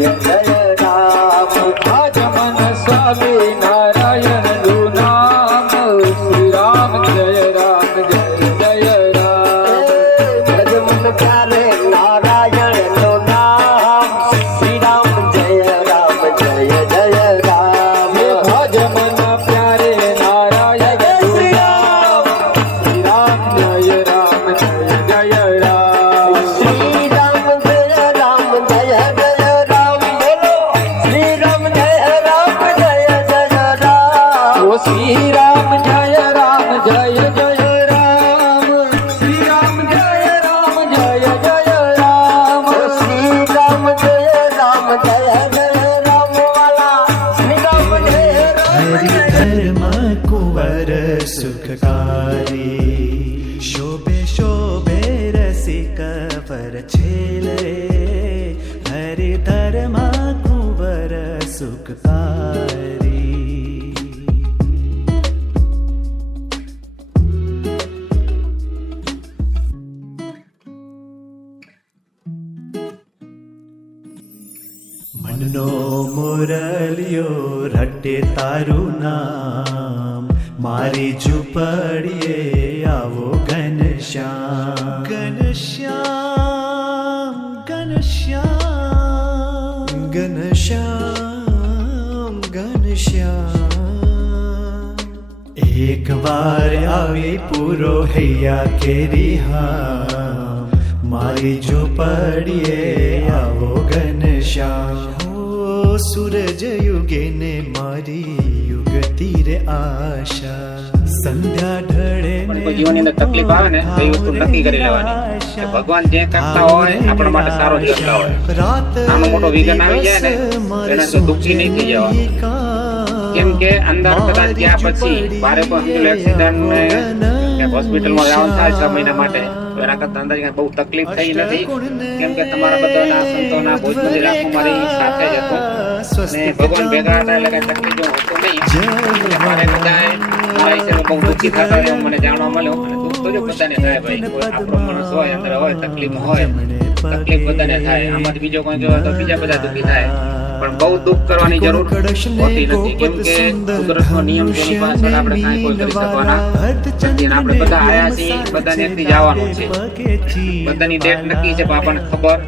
જય જય રામ આજ મન સ્વામી નારાયણ નું નામ શ્રી રામ જય રામ જય જય રામ ભજ મન પ્યારે નારાયણ નું નામ શ્રી રામ જય રામ જય જય રામ ભજ મન પ્યારે નારાયણ શ્રી રામ જય રામ જય જય રામ શ્રી રામ જય રામ જય જય રામ બોલો શ્રી રામ જય રામ જય જય રામ ઓ શ્રી રામ જય રામ જય જય રામ શ્રી રામ જય રામ જય જય રામ ઓ શ્રી રામ જય રામ જય જય રામ વાલા શ્રી રામ જય રામ હરિ ધર્મ કુંવર સુખકારી શોભે શોભે રસિક પર છેલે હરિ ધર્મ કુંવર સુખકારી મનનો મોરલિયો રટે તારું નામ મારી ઝૂંપડીએ આવો ઘનશ્યામ ઘનશ્યામ ઘનશ્યામ ઘનશ્યામ ઘનશ્યામ એક વાર આવી પૂરો હૈયા કેરી હા મારી ઝૂંપડીએ આવો ઘનશ્યામ હો સૂરજ યુગે ને મારી યુગતી રે આશા સંધ્યા ઢળે પણ કોઈ જીવનની અંદર તકલીફ આવે ને તો એ વસ્તુ નક્કી કરી લેવાની કે ભગવાન જે કરતા હોય આપણા માટે સારો જ કરતા હોય નાનો મોટો વિઘ્ન આવી જાય ને એને તો દુઃખી નહીં થઈ જવા કેમ કે અંદર કદાચ ગયા પછી બારે પણ એક્સિડન્ટ ને કે હોસ્પિટલમાં જવાનું થાય 6 મહિના માટે તો એના કરતા અંદર બહુ તકલીફ થઈ નથી કેમ કે તમારા બધાના સંતોના ભોજ મંદિર આખું મારી સાથે જ હતું ને ભગવાન ભેગા હતા એટલે કઈ તકલીફ જેવું હતું નહીં મારે બધાએ મારા વિશે બહુ દુઃખી થતા એવું મને જાણવા મળ્યું અને દુઃખ તો જો બધાને થાય ભાઈ કોઈ આપણો માણસ હોય અંદર હોય તકલીફ હોય તકલીફ બધાને થાય આમાંથી બીજો કોઈ ગયો તો બીજા બધા દુઃખી થાય પણ બહુ દુઃખ કરવાની જરૂર હોતી નથી કેમ કે કુદરતનો નિયમ જેની પાસે આપણે કાંઈ કોઈ કરી શકવાના નથી અને આપણે બધા આયા છીએ બધાને એકથી જવાનું છે બધાની ડેટ નક્કી છે પણ આપણને ખબર